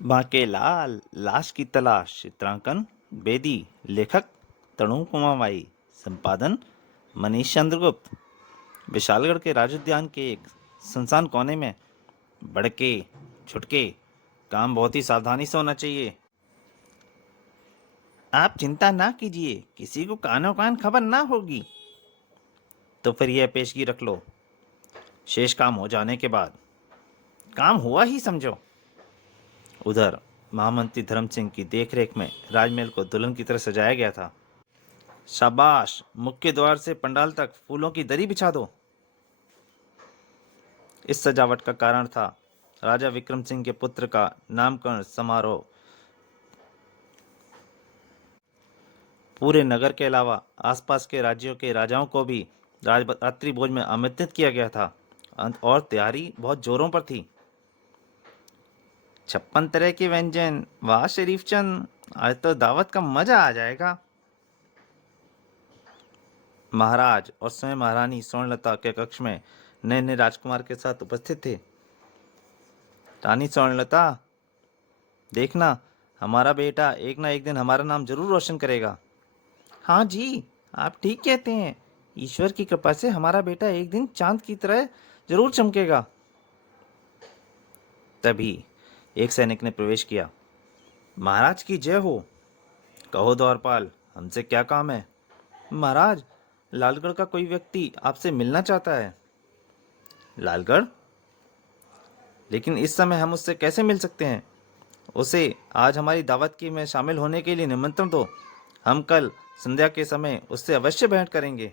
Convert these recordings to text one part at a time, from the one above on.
बांकेलाल लाश की तलाश चित्रांकन बेदी लेखक तणु कुमाबाई संपादन मनीष चंद्रगुप्त। विशालगढ़ के राजोद्यान के एक सुनसान कोने में बड़के छुटके काम बहुत ही सावधानी से होना चाहिए। आप चिंता ना कीजिए, किसी को कानो कान खबर ना होगी। तो फिर यह पेशगी रख लो, शेष काम हो जाने के बाद। काम हुआ ही समझो। उधर महामंत्री धर्म सिंह की देखरेख में राजमहल को दुल्हन की तरह सजाया गया था। शाबाश, मुख्य द्वार से पंडाल तक फूलों की दरी बिछा दो। इस सजावट का कारण था राजा विक्रम सिंह के पुत्र का नामकरण समारोह। पूरे नगर के अलावा आसपास के राज्यों के राजाओं को भी रात्रि भोज में आमंत्रित किया गया था और तैयारी बहुत जोरों पर थी। 56 तरह के व्यंजन, वाह शरीफ चंद, आज तो दावत का मजा आ जाएगा। महाराज और स्वयं महारानी स्वर्णलता के कक्ष में नए नए राजकुमार के साथ उपस्थित थे। रानी स्वर्णलता, देखना, हमारा बेटा एक ना एक दिन हमारा नाम जरूर रोशन करेगा। हाँ जी, आप ठीक कहते हैं। ईश्वर की कृपा से हमारा बेटा एक दिन चांद की तरह जरूर चमकेगा। तभी एक सैनिक ने प्रवेश किया। महाराज की जय हो। कहो द्वारपाल, हमसे क्या काम है? महाराज, लालगढ़ का कोई व्यक्ति आपसे मिलना चाहता है। लालगढ़? लेकिन इस समय हम उससे कैसे मिल सकते हैं? उसे आज हमारी दावत की में शामिल होने के लिए निमंत्रण दो। हम कल संध्या के समय उससे अवश्य भेंट करेंगे।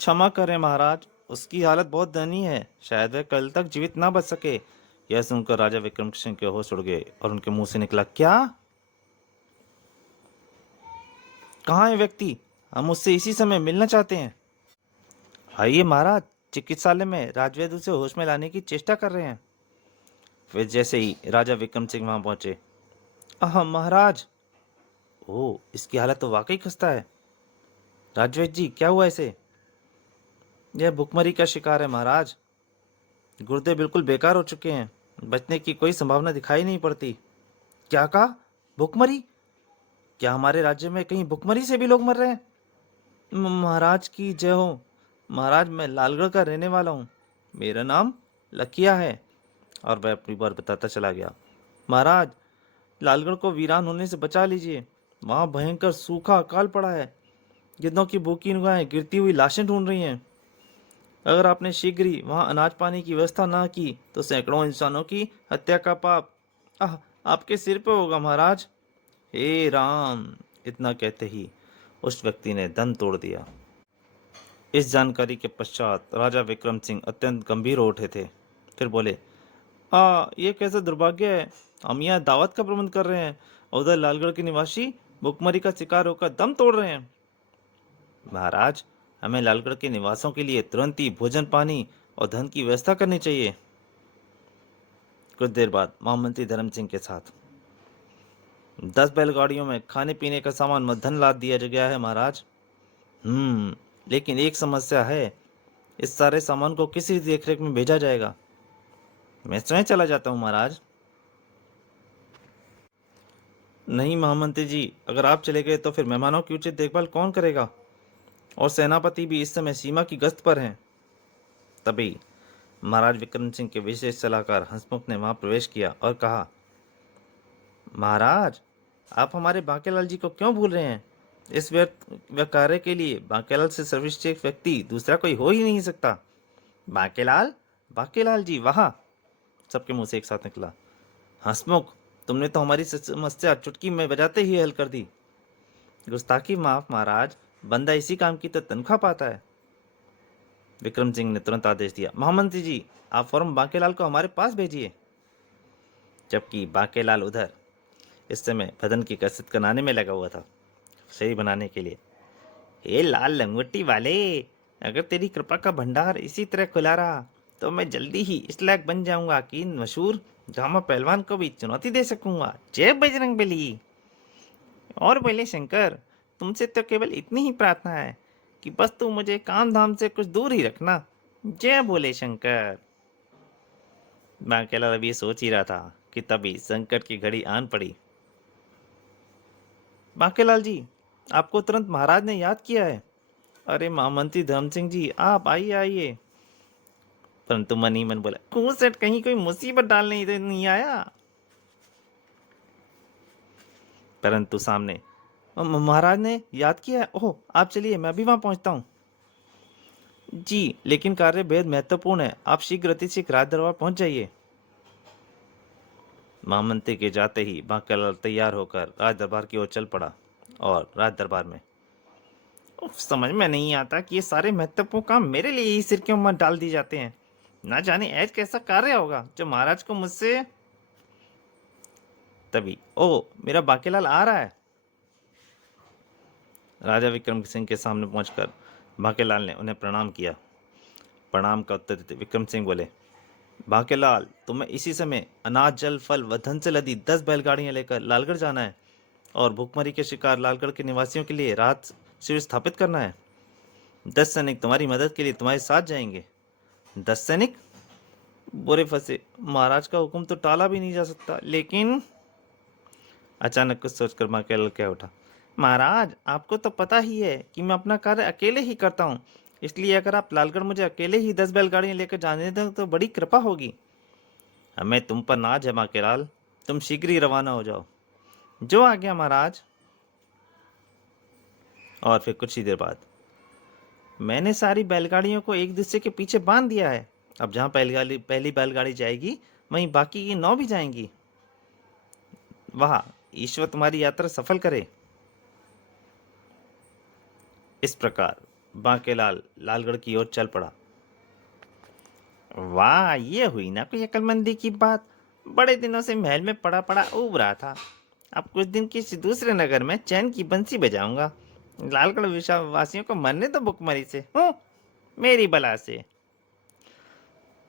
क्षमा करें महाराज, उसकी हालत बहुत दयनीय है, शायद वह कल तक जीवित ना बच सके। यह सुनकर राजा विक्रम सिंह के होश उड़ गए और उनके मुंह से निकला, क्या? कहाँ है व्यक्ति? हम उससे इसी समय मिलना चाहते हैं। आइए महाराज, चिकित्सालय में राजवैद्य उसे होश में लाने की चेष्टा कर रहे हैं। फिर जैसे ही राजा विक्रम सिंह वहां पहुंचे, महाराज। ओह, इसकी हालत तो वाकई खस्ता है। राजवैद्य जी, क्या हुआ इसे? यह भुखमरी का शिकार है महाराज। गुर्दे बिल्कुल बेकार हो चुके हैं, बचने की कोई संभावना दिखाई नहीं पड़ती। क्या कहा? भुखमरी? क्या हमारे राज्य में कहीं भुखमरी से भी लोग मर रहे हैं? महाराज की जय हो। महाराज, मैं लालगढ़ का रहने वाला हूँ। मेरा नाम लकिया है। और वह अपनी बार बताता चला गया। महाराज, लालगढ़ को वीरान होने से बचा लीजिए। वहाँ भयंकर सूखा अकाल पड़ा है। गिद्धों की भूखी निगाहें गिरती हुई लाशें ढूंढ रही हैं। अगर आपने शीघ्र ही वहाँ अनाज पानी की व्यवस्था ना की तो सैकड़ों इंसानों की हत्या का पाप आपके सिर पे होगा महाराज। हे राम! इतना कहते ही उस व्यक्ति ने दम तोड़ दिया। इस जानकारी के पश्चात राजा विक्रम सिंह अत्यंत गंभीर हो उठे थे। फिर बोले, ये कैसा दुर्भाग्य है। हम यहाँ दावत का प्रबंध कर रहे हैं और उधर लालगढ़ के निवासी भुखमरी का शिकार होकर दम तोड़ रहे हैं। महाराज, हमें लालगढ़ के निवासों के लिए तुरंत ही भोजन पानी और धन की व्यवस्था करनी चाहिए। कुछ देर बाद महामंत्री धर्म सिंह के साथ 10 बैलगाड़ियों में खाने पीने का सामान मध्धन लाद दिया गया है महाराज। लेकिन एक समस्या है, इस सारे सामान को किसी देखरेख में भेजा जाएगा? मैं स्वयं चला जाता हूँ महाराज। नहीं महामंत्री जी, अगर आप चले गए तो फिर मेहमानों की उचित देखभाल कौन करेगा? और सेनापति भी इस समय सीमा की गश्त पर हैं। तभी महाराज विक्रम सिंह के विशेष सलाहकार हंसमुख ने वहां प्रवेश किया और कहा, महाराज, आप हमारे बांकेलाल जी को क्यों भूल रहे हैं? इस व्यर्थ कार्य के लिए बांकेलाल से सर्वश्रेष्ठ व्यक्ति दूसरा कोई हो ही नहीं सकता। बांकेलाल? बांकेलाल जी वहाँ? सबके मुंह से एक साथ निकला। हंसमुख, तुमने तो हमारी समस्या चुटकी में बजाते ही हल कर दी। गुस्ताखी माफ महाराज, बंदा इसी काम की तो तनख्वाह पाता है। विक्रम सिंह ने तुरंत आदेश दिया, महामंत्री जी, आप फौरन बांकेलाल को हमारे पास भेजिए। जबकि बांकेलाल उधर इस समय बदन की कसरत कराने में लगा हुआ था, शरीर बनाने के लिए। हे लाल लंगोटी वाले, अगर तेरी कृपा का भंडार इसी तरह खुला रहा तो मैं जल्दी ही इस लायक बन जाऊंगा कि इन मशहूर जामा पहलवान को भी चुनौती दे सकूंगा। जय बजरंगबली। और बोले, शंकर, तुमसे तो केवल इतनी ही प्रार्थना है कि बस तू मुझे काम धाम से कुछ दूर ही रखना। जय बोले शंकर। बांकेलाल अभी सोच ही रहा था कि तभी संकट की घड़ी आन पड़ी। बांकेलाल जी, आपको तुरंत महाराज ने याद किया है। अरे महामंत्री धर्म सिंह जी, आप आइए आइए। परंतु मन ही मन बोला, क्यों सेठ, कहीं कोई मुसीबत डालने ही तो नहीं आया। परंतु सामने महाराज ने याद किया है। ओह, आप चलिए, मैं भी वहां पहुंचता हूँ। जी, लेकिन कार्य बेहद महत्वपूर्ण है, आप शीघ्र अति शीघ्र राज दरबार पहुंच जाइए। महामंत्री के जाते ही बांकेलाल तैयार होकर राज दरबार की ओर चल पड़ा। और राज दरबार में समझ में नहीं आता कि ये सारे महत्वपूर्ण काम मेरे लिए ही सिर के ऊपर डाल दिए जाते हैं। ना जाने ऐज कैसा कार्य होगा जो महाराज को मुझसे। तभी ओ, मेरा बांकेलाल आ रहा है। राजा विक्रम सिंह के सामने पहुंचकर बांकेलाल ने उन्हें प्रणाम किया। प्रणाम का उत्तर देते विक्रम सिंह बोले, बांकेलाल, तुम्हें इसी समय अनाज, जल, फल व धन से लदी 10 बैलगाड़ियां लेकर लालगढ़ जाना है और भूखमरी के शिकार लालगढ़ के निवासियों के लिए राहत शिविर स्थापित करना है। 10 सैनिक तुम्हारी मदद के लिए तुम्हारे साथ जाएंगे। 10 सैनिक? बुरे फंसे, महाराज का हुक्म तो टाला भी नहीं जा सकता, लेकिन अचानक कुछ सोचकर बांकेलाल कह उठा, महाराज, आपको तो पता ही है कि मैं अपना कार्य अकेले ही करता हूँ, इसलिए अगर आप लालगढ़ मुझे अकेले ही 10 बैलगाड़ियां लेकर जाने दें तो बड़ी कृपा होगी। हमें तुम पर नाज है बांकेलाल, तुम शीघ्र ही रवाना हो जाओ। जो आ गया महाराज। और फिर कुछ ही देर बाद, मैंने सारी बैलगाड़ियों को एक दूसरे के पीछे बांध दिया है। अब जहाँ पहली बैलगाड़ी जाएगी वहीं बाकी की 9 भी जाएंगी। वाह, ईश्वर तुम्हारी यात्रा सफल करे। इस प्रकार बांकेलाल लालगढ़ की ओर चल पड़ा। वाह, ये हुई ना कोई अक्लमंदी की बात। बड़े दिनों से महल में पड़ा पड़ा ऊब रहा था। अब कुछ दिन किसी दूसरे नगर में चैन की बंसी बजाऊंगा। लालगढ़ वासियों को मरने दो भुखमरी से, हूँ, मेरी बला से।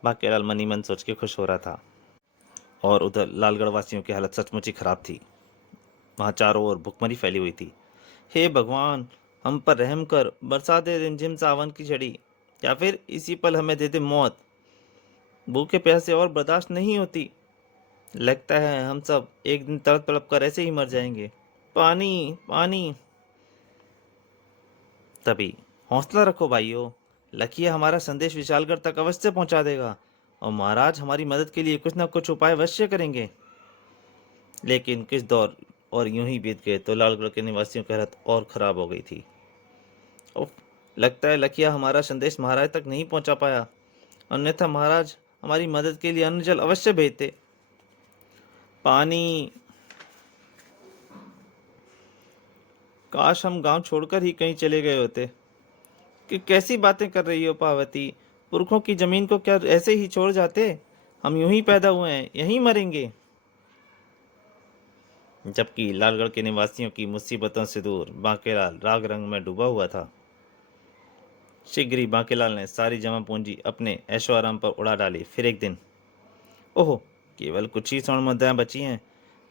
बांकेलाल मन ही मन सोच के खुश हो रहा था। और उधर लालगढ़ वासियों की हालत सचमुच ही खराब थी। वहां चारों ओर भुखमरी फैली हुई थी। हे भगवान, हम पर रहम कर, बरसा दे रिमझिम सावन की झड़ी, या फिर इसी पल हमें दे दे मौत। भूखे प्यासे और बर्दाश्त नहीं होती। लगता है हम सब एक दिन तड़प तड़प कर ऐसे ही मर जाएंगे। पानी, पानी। तभी, हौसला रखो भाइयों, लखिया हमारा संदेश विशालगढ़ तक अवश्य पहुंचा देगा और महाराज हमारी मदद के लिए कुछ न कुछ उपाय अवश्य करेंगे। लेकिन किस दौर और यूं ही बीत गए तो लालगढ़ के निवासियों की हालत और खराब हो गई थी। उफ, लगता है लखिया हमारा संदेश महाराज तक नहीं पहुंचा पाया, अन्यथा महाराज हमारी मदद के लिए अन्न जल अवश्य भेजते। पानी। काश हम गांव छोड़कर ही कहीं चले गए होते। कि कैसी बातें कर रही हो पार्वती, पुरखों की जमीन को क्या ऐसे ही छोड़ जाते? हम यूं ही पैदा हुए हैं, यहीं मरेंगे। जबकि लालगढ़ के निवासियों की मुसीबतों से दूर बांकेलाल राग रंग में डूबा हुआ था। शीघ्र ही बांकेलाल ने सारी जमा पूंजी अपने ऐशो आराम पर उड़ा डाली। फिर एक दिन, ओह, केवल कुछ ही स्वर्ण मुद्राएं बची हैं,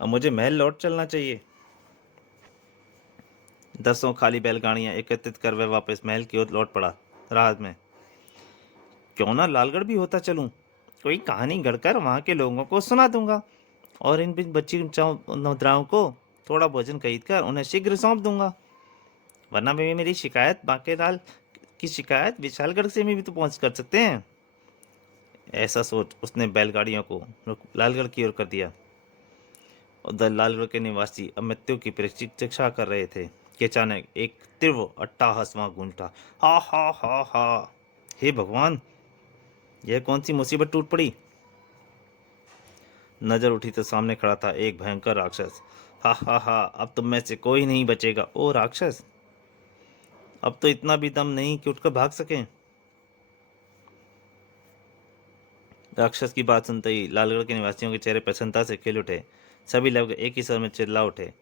अब मुझे महल लौट चलना चाहिए। 10 खाली बैलगाड़ियां एकत्रित कर वह वापस महल की ओर लौट पड़ा। राह में, क्यों ना लालगढ़ भी होता चलूं, कोई कहानी गढ़कर वहां के लोगों को सुना दूंगा और इन बच्ची मुद्राओं को थोड़ा भोजन खरीद कर उन्हें शीघ्र सौंप दूंगा। वरना भी मेरी शिकायत बांकेलाल की शिकायत विशालगढ़ से भी तो पहुंच कर सकते हैं। ऐसा सोच उसने बैलगाड़ियों को लालगढ़ की ओर कर दिया। उधर लालगढ़ के निवासी अब मृत्यु की प्रतीक्षा कर रहे थे कि अचानक एक तीव्र अट्टहास वहां गूंज उठा। हा हा हा हा। हे भगवान, यह कौन सी मुसीबत टूट पड़ी? नजर उठी तो सामने खड़ा था एक भयंकर राक्षस। हा हा हा, अब तुम में से कोई नहीं बचेगा ओ राक्षस। अब तो इतना भी दम नहीं कि उठकर भाग सके। राक्षस की बात सुनते ही लालगढ़ के निवासियों के चेहरे प्रसन्नता से खिल उठे। सभी लोग एक ही स्वर में चिल्ला उठे,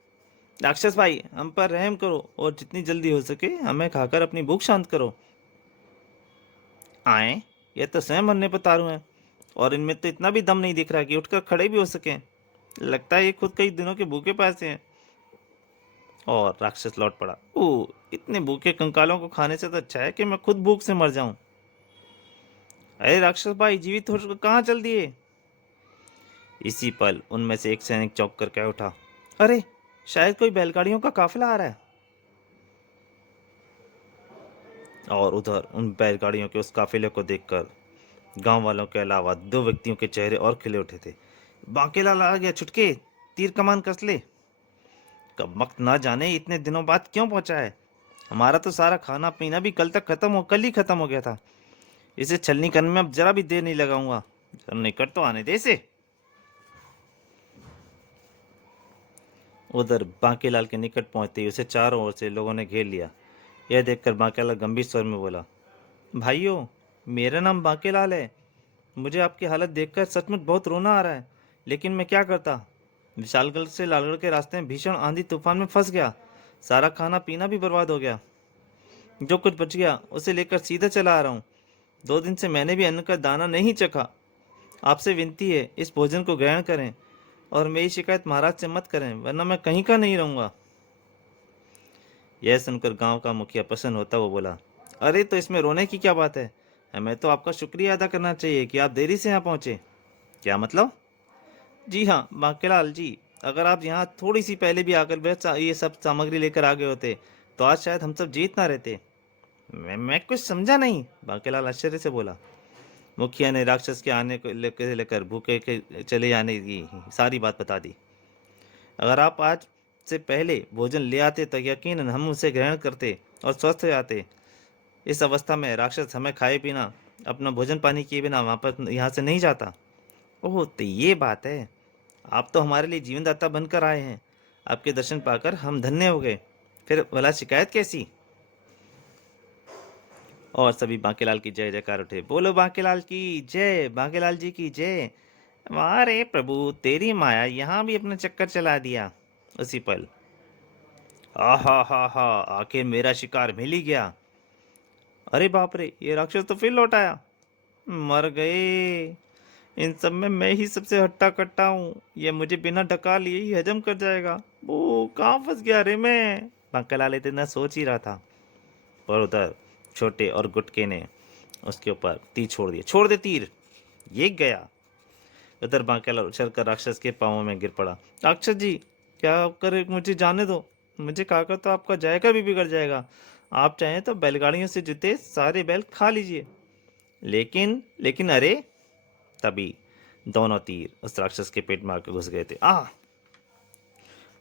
राक्षस भाई, हम पर रहम करो और जितनी जल्दी हो सके हमें खाकर अपनी भूख शांत करो। आए, ये तो स्वयं मरने पर तारू हैं और इनमें तो इतना भी दम नहीं दिख रहा कि उठकर खड़े भी हो सके। लगता है ये खुद कई दिनों के भूखे प्यासे हैं। और राक्षस लौट पड़ा, ओ, इतने भूखे कंकालों को खाने से तो अच्छा है कि मैं खुद भूख से मर जाऊं। अरे राक्षस भाई, जीवित होकर कहाँ चल दिए? इसी पल उनमें से एक सैनिक चौंक कर कह उठा, अरे शायद कोई बैलगाड़ियों का काफिला आ रहा है। और उधर उन बैलगाड़ियों के उस काफिले को देखकर गांव वालों के अलावा दो व्यक्तियों के चेहरे और खिले उठे थे। बांकेलाल आ गया, छुटके, तीर कमान कस ले। कब वक्त ना जाने इतने दिनों बाद क्यों पहुंचा है। हमारा तो सारा खाना पीना भी कल ही खत्म हो गया था। इसे छलनी करने में अब जरा भी देर नहीं लगाऊंगा। जरा निकट तो आने दे इसे। उधर बांकेलाल के निकट पहुंचते ही उसे चारों ओर से लोगों ने घेर लिया। यह देखकर बांकेलाल गंभीर स्वर में बोला, भाइयों, मेरा नाम बांकेलाल है। मुझे आपकी हालत देखकर सचमुच बहुत रोना आ रहा है, लेकिन मैं क्या करता। विशालगढ़ से लालगढ़ के रास्ते में भीषण आंधी तूफान में फंस गया। सारा खाना पीना भी बर्बाद हो गया। जो कुछ बच गया उसे लेकर सीधा चला आ रहा हूँ। 2 दिन से मैंने भी अन्न का दाना नहीं चखा। आपसे विनती है, इस भोजन को ग्रहण करें और मेरी शिकायत महाराज से मत करें, वरना मैं कहीं का नहीं रहूँगा। यह सुनकर गांव का मुखिया प्रसन्न होता हुआ बोला, अरे तो इसमें रोने की क्या बात है। हमें तो आपका शुक्रिया अदा करना चाहिए कि आप देरी से यहाँ पहुँचे। क्या मतलब? जी हाँ बांकेलाल जी, अगर आप यहाँ थोड़ी सी पहले भी आकर ये सब सामग्री लेकर आ गए होते तो आज शायद हम सब जीत ना रहते। मैं कुछ समझा नहीं, बांकेलाल आश्चर्य से बोला। मुखिया ने राक्षस के आने को लेकर भूखे के चले जाने की सारी बात बता दी। अगर आप आज से पहले भोजन ले आते तो यकीनन हम उसे ग्रहण करते और स्वस्थ हो जाते। इस अवस्था में राक्षस हमें खाए बिना, अपना भोजन पानी किए बिना वापस यहाँ से नहीं जाता। ओह तो ये बात है। आप तो हमारे लिए जीवनदाता बनकर आए हैं। आपके दर्शन पाकर हम धन्य हो गए। फिर भला शिकायत कैसी। और सभी बांकेलाल की जय जयकार उठे। बोलो बांकेलाल की जय, बांकेलाल जी की जय। वाह रे प्रभु, तेरी माया यहाँ भी अपना चक्कर चला दिया। उसी पल हा, आखिर मेरा शिकार मिल ही गया। अरे बाप रे, ये राक्षस तो फिर लौट आया। मर गए। इन सब में मैं ही सबसे हट्टा कट्टा हूँ। ये मुझे बिना डका लिए ही हजम कर जाएगा। वो कहाँ फंस गया रे मैं। बांकेलाल इतना सोच ही रहा था, पर उधर छोटे और गुटके ने उसके ऊपर तीर छोड़ दिया। छोड़ दे तीर। ये गया। उधर बांकेलाल उछल कर राक्षस के पाँवों में गिर पड़ा। राक्षस जी, क्या आप करे, मुझे जाने दो। मुझे खाकर तो आपका जायका भी बिगड़ जाएगा। आप चाहें तो बैलगाड़ियों से जुते सारे बैल खा लीजिए। लेकिन लेकिन अरे, तभी दोनों तीर उस राक्षस के पेट में आकर घुस गए थे। और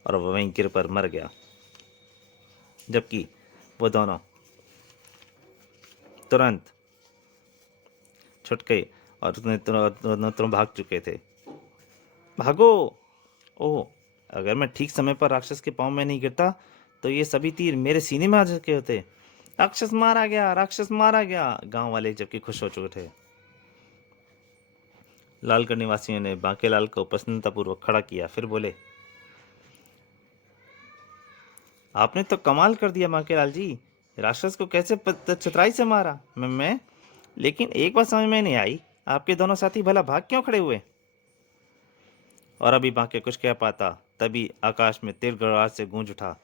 वह वहीं गिर पर मर गया, जबकि वो दोनों तुरंत छुट गए और उसने तुरंत भाग चुके थे। भागो। ओह, अगर मैं ठीक समय पर राक्षस के पाँव में नहीं गिरता तो ये सभी तीर मेरे सीने में आ चुके होते। राक्षस मारा गया, राक्षस मारा गया। गांव वाले जबकि खुश हो चुके थे। लालगढ़ निवासियों ने बांकेलाल को प्रसन्नतापूर्वक खड़ा किया, फिर बोले, आपने तो कमाल कर दिया बांकेलाल जी। राक्षस को कैसे चतुराई से मारा। मैं लेकिन एक बात समझ में नहीं आई, आपके दोनों साथी भला भाग क्यों खड़े हुए। और अभी बांके कुछ कह पाता तभी आकाश में तीर गड़गड़ाहट से गूंज उठा।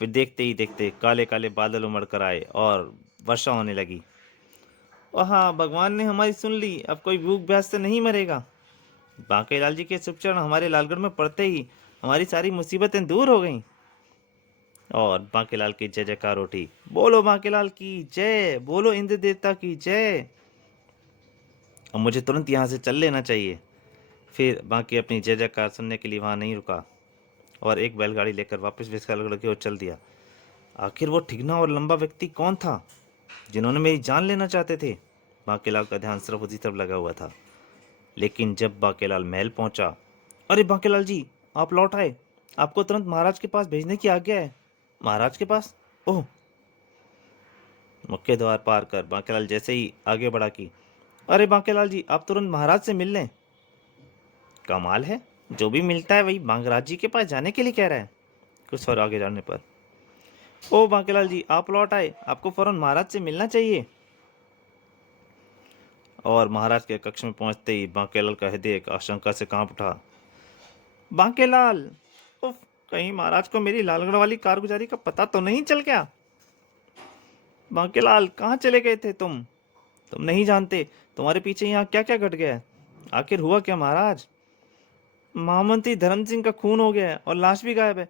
फिर देखते ही देखते काले काले बादल उमड़ कर आए और वर्षा होने लगी। और हाँ, भगवान ने हमारी सुन ली, अब कोई भूख प्यास से नहीं मरेगा। बांकेलाल जी के शुभ चरण हमारे लालगढ़ में पड़ते ही हमारी सारी मुसीबतें दूर हो गईं। और बांकेलाल की जय जयकार उठी। बोलो बांकेलाल की जय, बोलो इंद्र देवता की जय। अब मुझे तुरंत यहाँ से चल लेना चाहिए। फिर बांके अपनी जय जयकार सुनने के लिए वहाँ नहीं रुका और एक बैलगाड़ी लेकर वापस विशालगढ़ की ओर चल दिया। आखिर वो ठिगना और लंबा व्यक्ति कौन था जिन्होंने मेरी जान लेना चाहते थे। बांकेलाल का ध्यान सिर्फ उसी तरफ लगा हुआ था। लेकिन जब बांकेलाल महल पहुंचा, अरे बांकेलाल जी, आप लौट आए। आपको तुरंत महाराज के पास भेजने की आज्ञा है। महाराज के पास? ओह। मुख्य द्वार पार कर बांकेलाल जैसे ही आगे बढ़ा कि अरे बांकेलाल जी, आप तुरंत महाराज से मिल लें। कमाल है, जो भी मिलता है वही बांगराज जी के पास जाने के लिए कह रहा है। कुछ और आगे जाने पर, ओ बांकेलाल जी, आप लौट आए, आपको फौरन महाराज से मिलना चाहिए। और महाराज के कक्ष में पहुंचते ही बांकेलाल का हृदय एक आशंका से कांप उठा। बांकेलाल, उफ, कहीं महाराज को मेरी लालगढ़ वाली कारगुजारी का पता तो नहीं चल गया। बांकेलाल, कहाँ चले गए थे तुम नहीं जानते तुम्हारे पीछे यहाँ क्या क्या घट गया है। आखिर हुआ क्या महाराज। महामंत्री धर्म सिंह का खून हो गया है और लाश भी गायब है।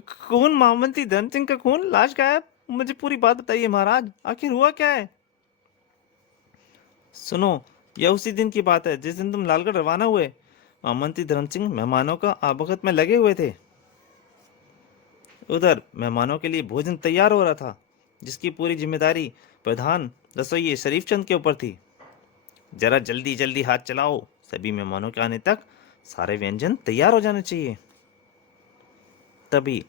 खून? महामंत्री धर्म सिंह का खून, लाश गायब? मुझे पूरी बात बताइए महाराज, आखिर हुआ क्या है? सुनो, यह उसी दिन की बात है जिस दिन तुम लालगढ़ रवाना हुए। महामंत्री धर्म सिंह मेहमानों का आभगत में लगे हुए थे। उधर मेहमानों के लिए भोजन तैयार हो रहा था, जिसकी पूरी जिम्मेदारी प्रधान रसोइये शरीफ चंद के ऊपर थी। जरा जल्दी जल्दी हाथ चलाओ, सभी मेहमानों के आने तक सारे व्यंजन तैयार हो जाने चाहिए। तभी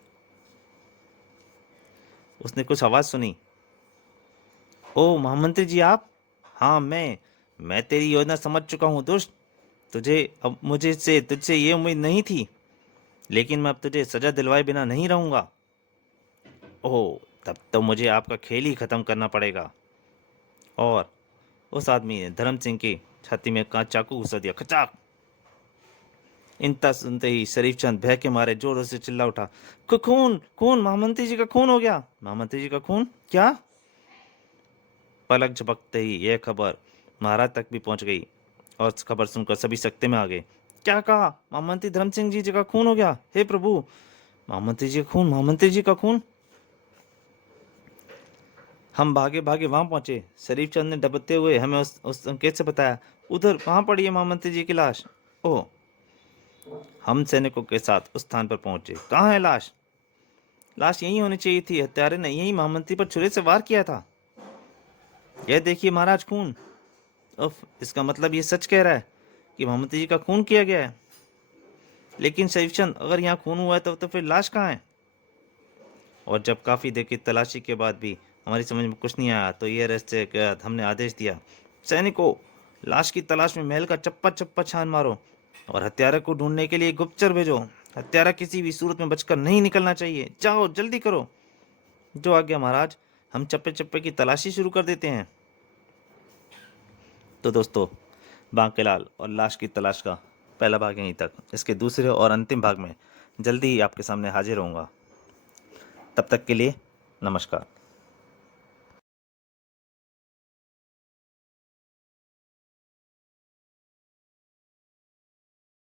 उसने कुछ आवाज सुनी। ओ महामंत्री जी, आप? हाँ, मैं तेरी योजना समझ चुका हूँ दुष्ट। तुझे अब तुझसे ये उम्मीद नहीं थी, लेकिन मैं अब तुझे सजा दिलवाए बिना नहीं रहूंगा। ओह, तब तो मुझे आपका खेल ही खत्म करना पड़ेगा। और उस आदमी ने धर्म सिंह की छाती में का चाकू घुसा दिया, खचाक। इतना सुनते ही शरीफ चंद भय के मारे जोरों से चिल्ला उठा, खून खून, महामंत्री जी का खून हो गया! महामंत्री जी का खून? क्या? पलक झपकते ही यह खबर महाराज तक भी पहुंच गई और खबर सुनकर सभी सकते में आ गए। क्या कहा? महामंत्री धर्म सिंह जी का खून हो गया? हे प्रभु! महामंत्री जी का खून, महामंत्री जी का खून! हम भागे भागे वहां पहुंचे। शरीफ चंद ने डबकते हुए हमें उस संकेत से बताया, उधर वहां पड़ी है महामंत्री जी की लाश। ओह! हम सैनिकों के साथ उस स्थान पर पहुंचे। कहाँ है लाश? लाश यहीं होनी चाहिए थी। हत्यारे ने यहीं महामंत्री पर छुरे से वार किया था। यह देखिए महाराज, खून! उफ, इसका मतलब ये सच कह रहा है कि महामंत्री जी का खून किया गया है। लेकिन शरीफचंद, अगर यहाँ खून हुआ है तो फिर लाश कहाँ है? और जब काफी देर की तलाशी के बाद भी हमारी समझ में कुछ नहीं आया, तो यह रहस्य के बाद हमने आदेश दिया, सैनिकों, लाश की तलाश में महल का चप्पा चप्पा छान मारो और हत्यारा को ढूंढने के लिए गुप्तचर भेजो। हत्यारा किसी भी सूरत में बचकर नहीं निकलना चाहिए। जाओ, जल्दी करो। जो आज्ञा महाराज। हम चप्पे चप्पे की तलाशी शुरू कर देते हैं। तो दोस्तों, बांकेलाल और लाश की तलाश का पहला भाग यहीं तक। इसके दूसरे और अंतिम भाग में जल्दी ही आपके सामने हाजिर होऊंगा। तब तक के लिए नमस्कार।